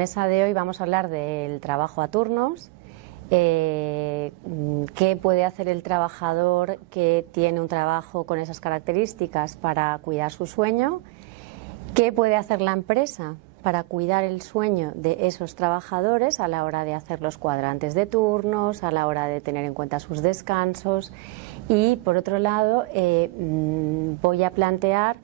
mesa de hoy vamos a hablar del trabajo a turnos, qué puede hacer el trabajador que tiene un trabajo con esas características para cuidar su sueño, qué puede hacer la empresa para cuidar el sueño de esos trabajadores a la hora de hacer los cuadrantes de turnos, a la hora de tener en cuenta sus descansos. Y por otro lado voy a plantear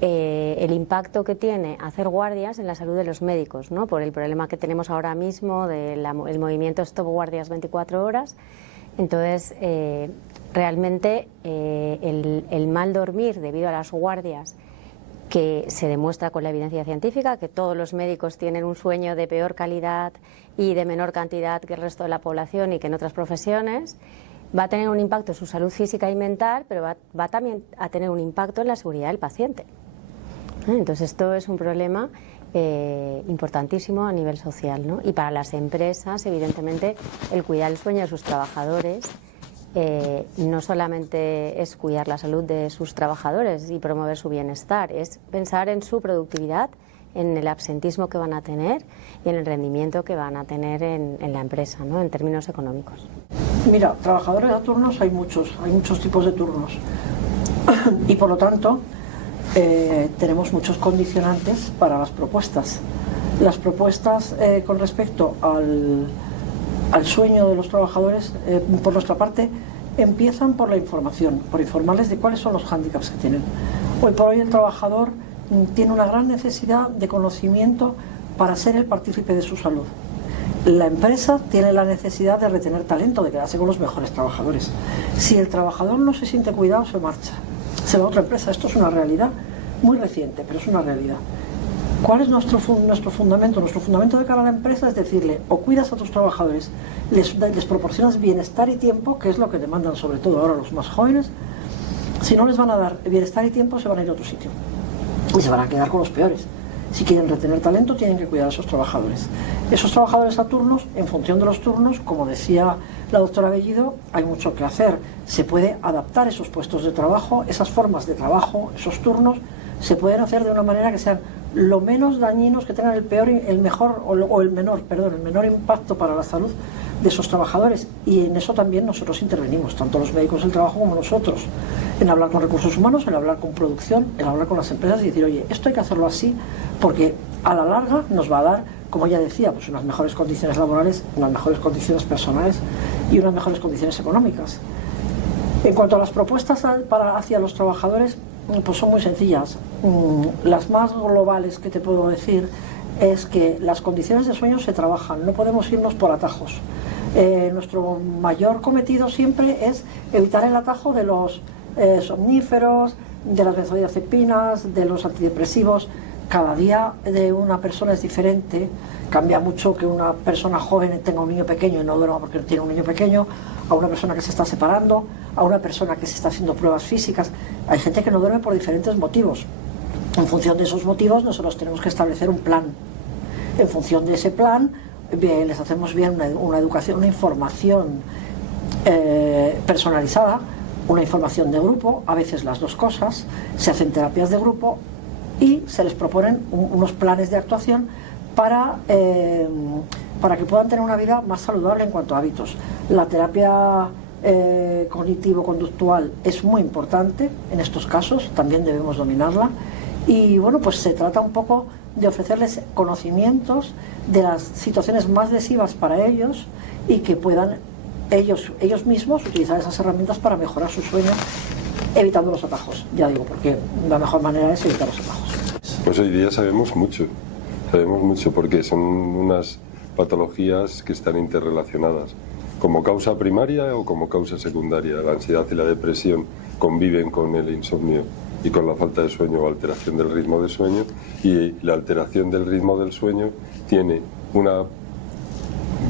el impacto que tiene hacer guardias en la salud de los médicos, ¿no? Por el problema que tenemos ahora mismo del movimiento Stop Guardias 24 horas. Entonces, realmente el mal dormir debido a las guardias, que se demuestra con la evidencia científica que todos los médicos tienen un sueño de peor calidad y de menor cantidad que el resto de la población y que en otras profesiones, va a tener un impacto en su salud física y mental, pero va también a tener un impacto en la seguridad del paciente. Entonces esto es un problema importantísimo a nivel social, ¿no? Y para las empresas, evidentemente, el cuidar el sueño de sus trabajadores no solamente es cuidar la salud de sus trabajadores y promover su bienestar, es pensar en su productividad, en el absentismo que van a tener y en el rendimiento que van a tener en la empresa, ¿no? En términos económicos. Mira, trabajadores a turnos hay muchos tipos de turnos y por lo tanto tenemos muchos condicionantes para las propuestas. Las propuestas con respecto al sueño de los trabajadores, por nuestra parte, empiezan por la información, por informarles de cuáles son los hándicaps que tienen. Hoy por hoy el trabajador tiene una gran necesidad de conocimiento para ser el partícipe de su salud. La empresa tiene la necesidad de retener talento, de quedarse con los mejores trabajadores. Si el trabajador no se siente cuidado, se marcha, se va a otra empresa. Esto es una realidad muy reciente, pero es una realidad. ¿Cuál es nuestro fundamento? Nuestro fundamento de cara a la empresa es decirle, o cuidas a tus trabajadores, les proporcionas bienestar y tiempo, que es lo que demandan sobre todo ahora los más jóvenes. Si no les van a dar bienestar y tiempo, se van a ir a otro sitio y se van a quedar con los peores. Si quieren retener talento, tienen que cuidar a esos trabajadores. Esos trabajadores a turnos, en función de los turnos, como decía la doctora Bellido, hay mucho que hacer. Se puede adaptar esos puestos de trabajo, esas formas de trabajo, esos turnos, se pueden hacer de una manera que sean lo menos dañinos, que tengan el menor impacto para la salud de esos trabajadores. Y en eso también nosotros intervenimos, tanto los médicos del trabajo como nosotros, en hablar con recursos humanos, en hablar con producción, en hablar con las empresas y decir, oye, esto hay que hacerlo así porque a la larga nos va a dar, como ya decía, pues unas mejores condiciones laborales, unas mejores condiciones personales y unas mejores condiciones económicas. En cuanto a las propuestas hacia los trabajadores, pues son muy sencillas. Las más globales que te puedo decir es que las condiciones de sueño se trabajan, no podemos irnos por atajos. Nuestro mayor cometido siempre es evitar el atajo de los somníferos, de las benzodiazepinas, de los antidepresivos. Cada día de una persona es diferente. Cambia mucho que una persona joven tenga un niño pequeño y no duerma porque tiene un niño pequeño, a una persona que se está separando, a una persona que se está haciendo pruebas físicas. Hay gente que no duerme por diferentes motivos. En función de esos motivos nosotros tenemos que establecer un plan. En función de ese plan les hacemos bien una educación, una información personalizada, una información de grupo, a veces las dos cosas, se hacen terapias de grupo y se les proponen unos planes de actuación para que puedan tener una vida más saludable en cuanto a hábitos. La terapia cognitivo-conductual es muy importante en estos casos, también debemos dominarla. Y bueno, pues se trata un poco de ofrecerles conocimientos de las situaciones más lesivas para ellos y que puedan ellos mismos utilizar esas herramientas para mejorar su sueño, evitando los atajos. Ya digo, porque la mejor manera es evitar los atajos. Pues hoy día sabemos mucho porque son unas patologías que están interrelacionadas. Como causa primaria o como causa secundaria, la ansiedad y la depresión conviven con el insomnio y con la falta de sueño o alteración del ritmo de sueño, y la alteración del ritmo del sueño tiene una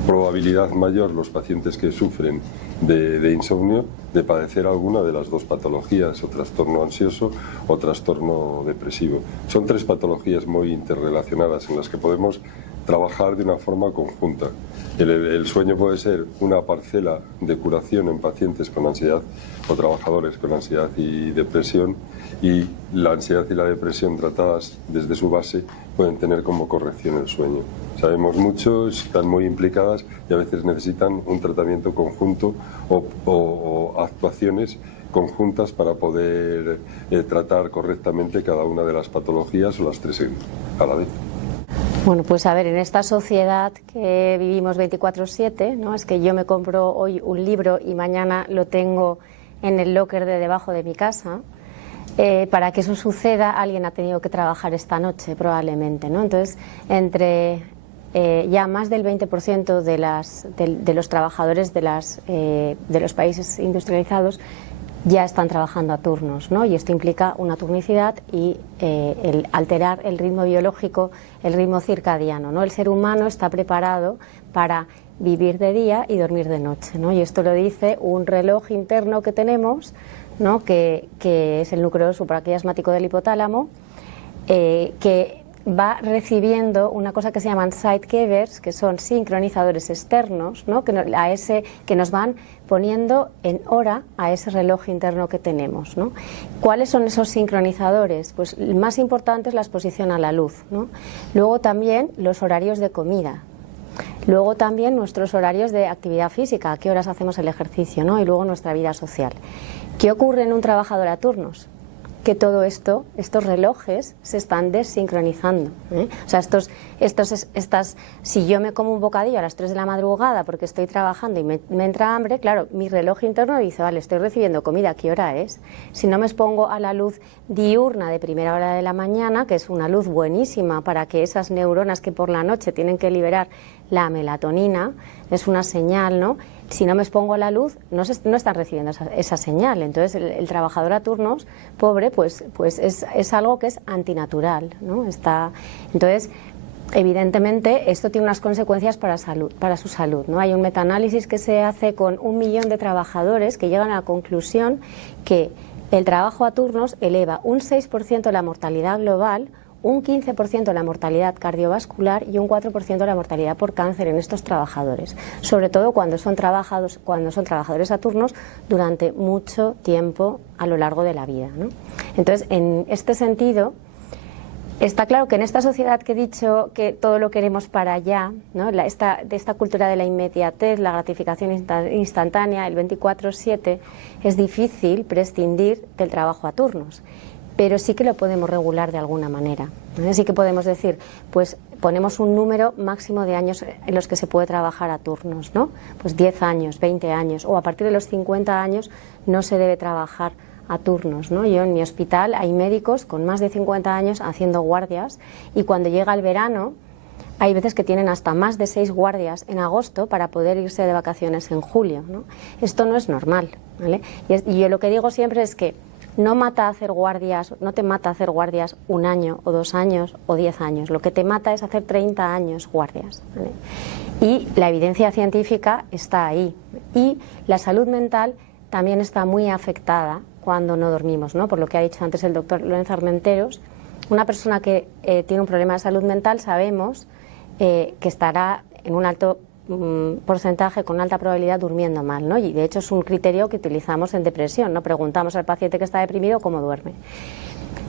probabilidad mayor, los pacientes que sufren de insomnio, de padecer alguna de las dos patologías, o trastorno ansioso o trastorno depresivo. Son tres patologías muy interrelacionadas en las que podemos trabajar de una forma conjunta. El sueño puede ser una parcela de curación en pacientes con ansiedad o trabajadores con ansiedad y depresión, y la ansiedad y la depresión tratadas desde su base pueden tener como corrección el sueño. Sabemos mucho, están muy implicadas y a veces necesitan un tratamiento conjunto o actuaciones conjuntas para poder tratar correctamente cada una de las patologías o las tres a la vez. Bueno, pues a ver, en esta sociedad que vivimos 24/7, ¿no? Es que yo me compro hoy un libro y mañana lo tengo en el locker de debajo de mi casa. Para que eso suceda, alguien ha tenido que trabajar esta noche, probablemente, ¿no? Entonces, entre ya más del 20% de los trabajadores de los países industrializados ya están trabajando a turnos, ¿no? Y esto implica una turnicidad y el alterar el ritmo biológico, el ritmo circadiano, ¿no? El ser humano está preparado para vivir de día y dormir de noche, ¿no? Y esto lo dice un reloj interno que tenemos, ¿no? que es el núcleo supraquiasmático del hipotálamo, que va recibiendo una cosa que se llaman sidekevers, que son sincronizadores externos, ¿no? que nos van poniendo en hora a ese reloj interno que tenemos, ¿no? ¿Cuáles son esos sincronizadores? Pues el más importante es la exposición a la luz, ¿no? Luego también los horarios de comida. Luego también nuestros horarios de actividad física, a qué horas hacemos el ejercicio, ¿no? Y luego nuestra vida social. ¿Qué ocurre en un trabajador a turnos? Que todo esto, estos relojes se están desincronizando, ¿eh? O sea, si yo me como un bocadillo a las 3 de la madrugada porque estoy trabajando y me entra hambre, claro, mi reloj interno dice, vale, estoy recibiendo comida, ¿qué hora es? Si no me expongo a la luz diurna de primera hora de la mañana, que es una luz buenísima para que esas neuronas que por la noche tienen que liberar la melatonina, es una señal, ¿no? Si no me expongo a la luz, no están recibiendo esa señal. Entonces, el trabajador a turnos, pobre, pues es algo que es antinatural, ¿no? Entonces, evidentemente, esto tiene unas consecuencias para su salud, ¿no? Hay un metaanálisis que se hace con 1 millón de trabajadores que llegan a la conclusión que el trabajo a turnos eleva un 6% la mortalidad global, un 15% la mortalidad cardiovascular y un 4% la mortalidad por cáncer en estos trabajadores, sobre todo cuando son trabajadores a turnos durante mucho tiempo a lo largo de la vida, ¿no? Entonces, en este sentido, está claro que en esta sociedad que he dicho que todo lo queremos para allá, ¿no? De esta cultura de la inmediatez, la gratificación instantánea, el 24/7, es difícil prescindir del trabajo a turnos. Pero sí que lo podemos regular de alguna manera. Sí que podemos decir, pues ponemos un número máximo de años en los que se puede trabajar a turnos, ¿no? Pues 10 años, 20 años, o a partir de los 50 años no se debe trabajar a turnos, ¿no? Yo en mi hospital hay médicos con más de 50 años haciendo guardias, y cuando llega el verano hay veces que tienen hasta más de 6 guardias en agosto para poder irse de vacaciones en julio, ¿no? Esto no es normal, ¿vale? Y yo lo que digo siempre es que no te mata hacer guardias 1 año o 2 años o 10 años. Lo que te mata es hacer 30 años guardias, ¿vale? Y la evidencia científica está ahí. Y la salud mental también está muy afectada cuando no dormimos, ¿no? Por lo que ha dicho antes el doctor Lorenzo Armenteros, una persona que tiene un problema de salud mental, sabemos que estará en un alto porcentaje, con alta probabilidad, durmiendo mal, ¿no? Y de hecho es un criterio que utilizamos en depresión, ¿no? Preguntamos al paciente que está deprimido cómo duerme.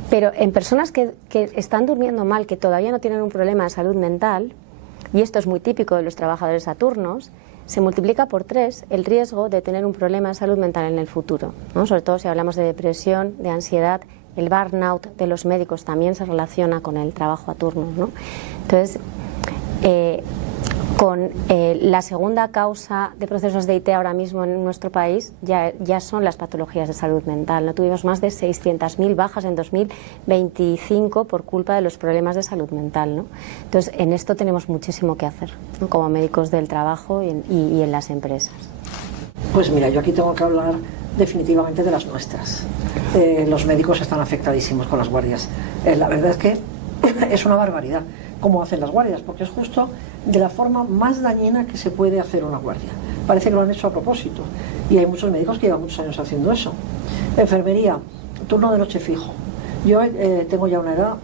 Pero en personas que están durmiendo mal, que todavía no tienen un problema de salud mental, y esto es muy típico de los trabajadores a turnos, se multiplica por 3 el riesgo de tener un problema de salud mental en el futuro, ¿no? Sobre todo si hablamos de depresión, de ansiedad. El burnout de los médicos también se relaciona con el trabajo a turnos, ¿no? Entonces, con la segunda causa de procesos de IT ahora mismo en nuestro país ya son las patologías de salud mental, ¿no? Tuvimos más de 600.000 bajas en 2025 por culpa de los problemas de salud mental, ¿no? Entonces, en esto tenemos muchísimo que hacer, ¿no? Como médicos del trabajo y en las empresas. Pues mira, yo aquí tengo que hablar definitivamente de las nuestras. Los médicos están afectadísimos con las guardias. La verdad es que es una barbaridad cómo hacen las guardias, porque es justo de la forma más dañina que se puede hacer una guardia. Parece que lo han hecho a propósito, y hay muchos médicos que llevan muchos años haciendo eso. Enfermería, turno de noche fijo. Yo tengo ya una edad,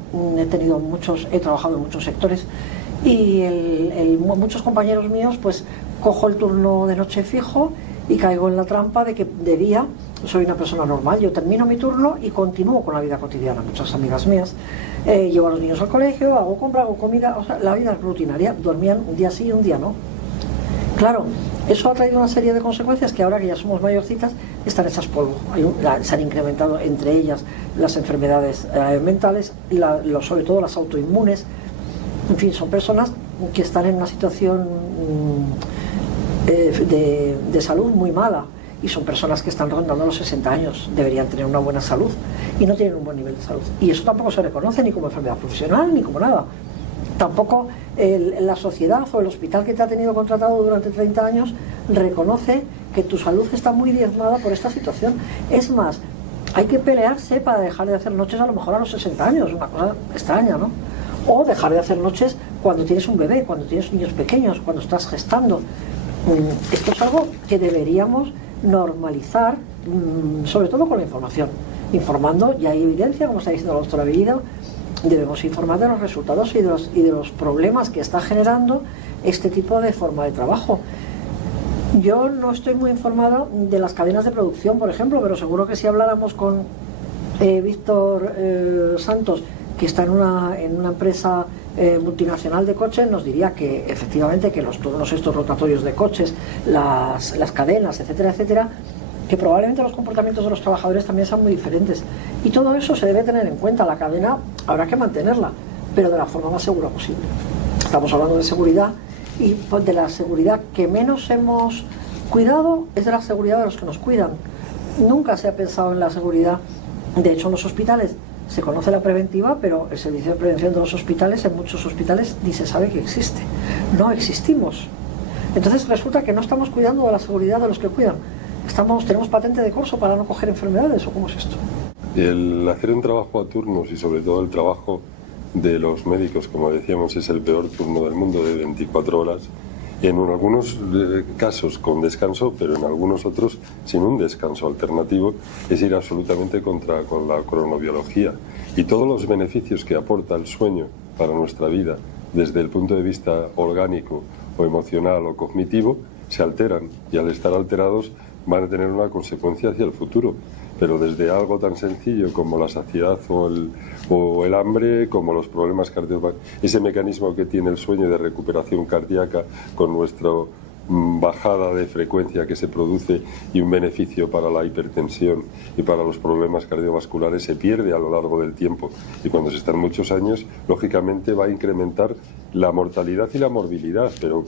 he trabajado en muchos sectores, Y muchos compañeros míos, pues cojo el turno de noche fijo y caigo en la trampa de que de día soy una persona normal. Yo termino mi turno y continúo con la vida cotidiana. Muchas amigas mías, llevo a los niños al colegio, hago compra, hago comida, o sea, la vida es rutinaria. Dormían un día sí y un día no. Claro, eso ha traído una serie de consecuencias que ahora que ya somos mayorcitas están hechas polvo. Se han incrementado entre ellas las enfermedades mentales, sobre todo las autoinmunes. En fin, son personas que están en una situación de salud muy mala, y son personas que están rondando los 60 años, deberían tener una buena salud y no tienen un buen nivel de salud. Y eso tampoco se reconoce ni como enfermedad profesional ni como nada. Tampoco la sociedad o el hospital que te ha tenido contratado durante 30 años reconoce que tu salud está muy diezmada por esta situación. Es más, hay que pelearse para dejar de hacer noches a lo mejor a los 60 años, una cosa extraña, ¿no? O dejar de hacer noches cuando tienes un bebé, cuando tienes niños pequeños, cuando estás gestando. Esto es algo que deberíamos normalizar, sobre todo con la información. Informando, ya hay evidencia, como está diciendo la doctora Bellido, debemos informar de los resultados y de los problemas que está generando este tipo de forma de trabajo. Yo no estoy muy informada de las cadenas de producción, por ejemplo, pero seguro que si habláramos con Víctor Santos, que está en una empresa multinacional de coches, nos diría que efectivamente que los turnos estos rotatorios de coches, las cadenas, etcétera, etcétera, que probablemente los comportamientos de los trabajadores también sean muy diferentes. Y todo eso se debe tener en cuenta. La cadena habrá que mantenerla, pero de la forma más segura posible. Estamos hablando de seguridad, y de la seguridad que menos hemos cuidado es de la seguridad de los que nos cuidan. Nunca se ha pensado en la seguridad. De hecho, en los hospitales se conoce la preventiva, pero el servicio de prevención de los hospitales, en muchos hospitales, ni se sabe que existe. No existimos. Entonces resulta que no estamos cuidando de la seguridad de los que cuidan. Tenemos patente de corso para no coger enfermedades, ¿o cómo es esto? El hacer un trabajo a turnos, y sobre todo el trabajo de los médicos, como decíamos, es el peor turno del mundo, de 24 horas. En algunos casos con descanso, pero en algunos otros sin un descanso alternativo, es ir absolutamente con la cronobiología. Y todos los beneficios que aporta el sueño para nuestra vida, desde el punto de vista orgánico o emocional o cognitivo, se alteran, y al estar alterados van a tener una consecuencia hacia el futuro. Pero desde algo tan sencillo como la saciedad o el hambre, como los problemas cardiovasculares, ese mecanismo que tiene el sueño de recuperación cardíaca con nuestra bajada de frecuencia que se produce, y un beneficio para la hipertensión y para los problemas cardiovasculares, se pierde a lo largo del tiempo, y cuando se están muchos años, lógicamente va a incrementar la mortalidad y la morbilidad, pero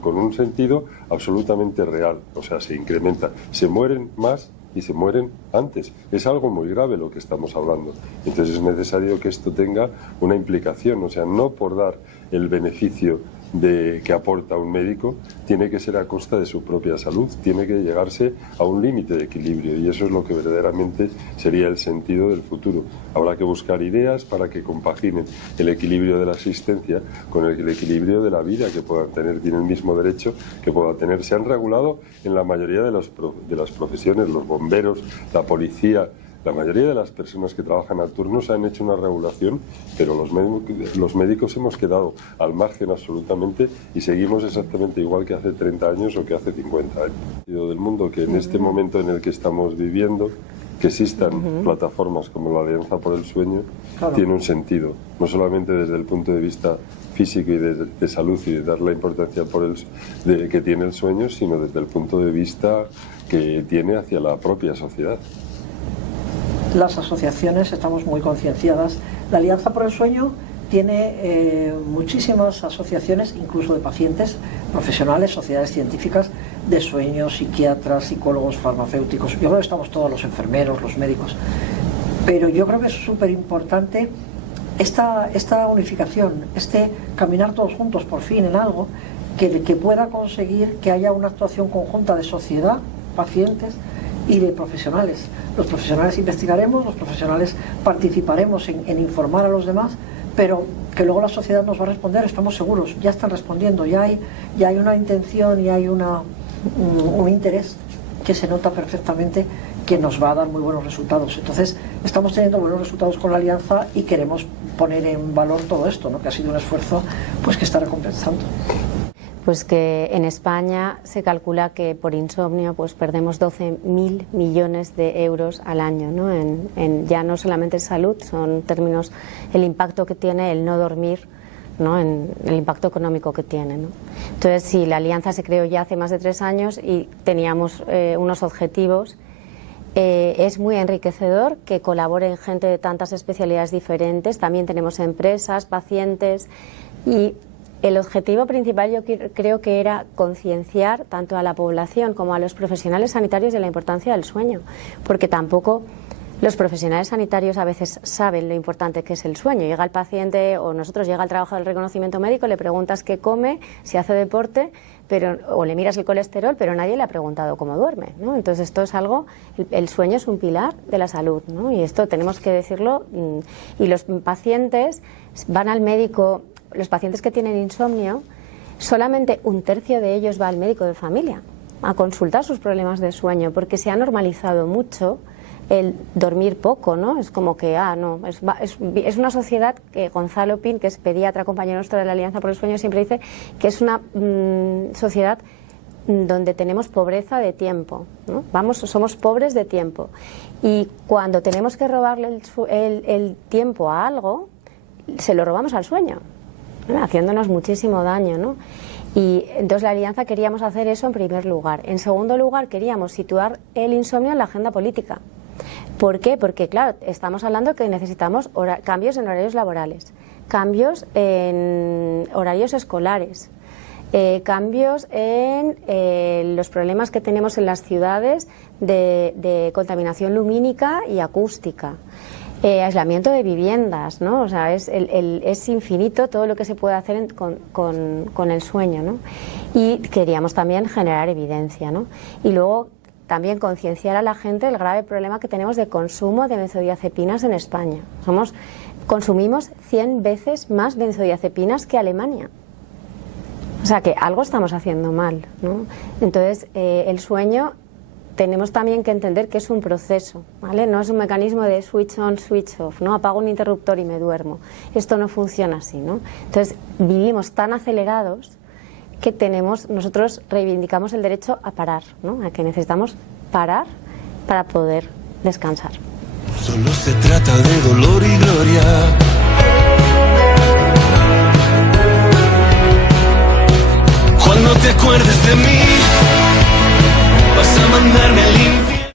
con un sentido absolutamente real. O sea, se incrementa, se mueren más y se mueren antes. Es algo muy grave lo que estamos hablando. Entonces es necesario que esto tenga una implicación, o sea, no por dar el beneficio que aporta un médico, tiene que ser a costa de su propia salud, tiene que llegarse a un límite de equilibrio, y eso es lo que verdaderamente sería el sentido del futuro. Habrá que buscar ideas para que compaginen el equilibrio de la existencia con el equilibrio de la vida que puedan tener, tiene el mismo derecho que pueda tener. Se han regulado en la mayoría de las profesiones, los bomberos, la policía. La mayoría de las personas que trabajan a turnos han hecho una regulación, pero los médicos hemos quedado al margen absolutamente, y seguimos exactamente igual que hace 30 años o que hace 50 años. Del mundo, que en este momento en el que estamos viviendo, que existan plataformas como la Alianza por el Sueño, claro, tiene un sentido, no solamente desde el punto de vista físico y de salud y de dar la importancia que tiene el sueño, sino desde el punto de vista que tiene hacia la propia sociedad. Las asociaciones estamos muy concienciadas. La Alianza por el Sueño tiene muchísimas asociaciones, incluso de pacientes, profesionales, sociedades científicas de sueño, psiquiatras, psicólogos, farmacéuticos. Yo creo que estamos todos, los enfermeros, los médicos. Pero yo creo que es súper importante esta unificación, caminar todos juntos por fin en algo que pueda conseguir que haya una actuación conjunta de sociedad, pacientes y de profesionales. Los profesionales investigaremos, los profesionales participaremos en informar a los demás, pero que luego la sociedad nos va a responder, estamos seguros, ya están respondiendo, ya hay una intención y hay un interés que se nota perfectamente que nos va a dar muy buenos resultados. Entonces, estamos teniendo buenos resultados con la alianza y queremos poner en valor todo esto, ¿no? Que ha sido un esfuerzo pues, que está recompensando. Pues que en España se calcula que por insomnio pues perdemos 12.000 millones de euros al año, ¿no? Ya no solamente en salud, son términos el impacto que tiene el no dormir, ¿no? En el impacto económico que tiene, ¿no? Entonces, sí, la alianza se creó ya hace más de 3 años y teníamos unos objetivos. Es muy enriquecedor que colaboren gente de tantas especialidades diferentes. También tenemos empresas, pacientes, y el objetivo principal yo creo que era concienciar tanto a la población como a los profesionales sanitarios de la importancia del sueño, porque tampoco los profesionales sanitarios a veces saben lo importante que es el sueño. Llega el paciente o nosotros llega al trabajo del reconocimiento médico, le preguntas qué come, si hace deporte, o le miras el colesterol, pero nadie le ha preguntado cómo duerme, ¿no? Entonces esto es algo, el sueño es un pilar de la salud, ¿no? Y esto tenemos que decirlo, y los pacientes van al médico. Los pacientes que tienen insomnio, solamente 1/3 de ellos va al médico de familia a consultar sus problemas de sueño, porque se ha normalizado mucho el dormir poco, ¿no? Es como que, es una sociedad que Gonzalo Pin, que es pediatra, compañero nuestro de la Alianza por el Sueño, siempre dice que es una sociedad donde tenemos pobreza de tiempo, ¿no? Somos pobres de tiempo, y cuando tenemos que robarle el tiempo a algo, se lo robamos al sueño, ¿no? Haciéndonos muchísimo daño, ¿no? Y entonces la Alianza queríamos hacer eso en primer lugar. En segundo lugar, queríamos situar el insomnio en la agenda política. ¿Por qué? Porque, claro, estamos hablando que necesitamos cambios en horarios laborales, cambios en horarios escolares, cambios en los problemas que tenemos en las ciudades de contaminación lumínica y acústica. Aislamiento de viviendas, ¿no? O sea, es infinito todo lo que se puede hacer con el sueño, ¿no? Y queríamos también generar evidencia, ¿no? Y luego también concienciar a la gente del grave problema que tenemos de consumo de benzodiazepinas en España. Consumimos 100 veces más benzodiazepinas que Alemania. O sea, que algo estamos haciendo mal, ¿no? Entonces, el sueño tenemos también que entender que es un proceso, ¿vale? No es un mecanismo de switch on, switch off, ¿no? Apago un interruptor y me duermo. Esto no funciona así, ¿no? Entonces, vivimos tan acelerados que nosotros reivindicamos el derecho a parar, ¿no? A que necesitamos parar para poder descansar. Solo se trata de dolor y gloria. Cuando te acuerdes de mí, vas a mandarme al infierno.